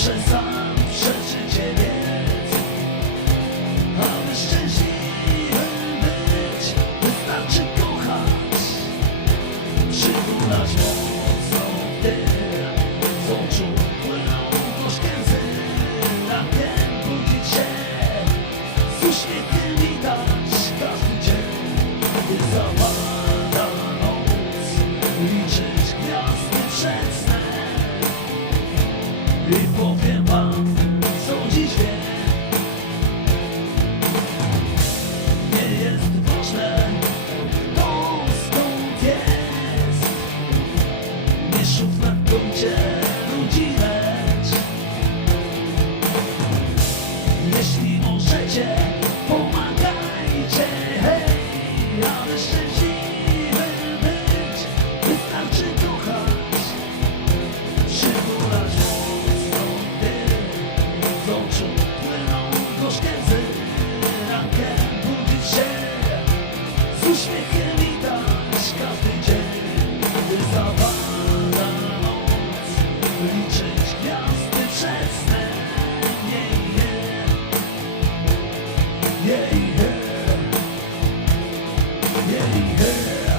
Zawsze sam przy ciebie Aby szczęśliwym być Wystarczy kochać. Przygulać mocno w tył Z oczu płyną gorzkie łzy. Na ten budzić się Z uśmiechem widać Każdy dzień. Jest zabawa Uśmiechem witasz każdy dzień Gdy zawala Liczyć gwiazdy przez yeah.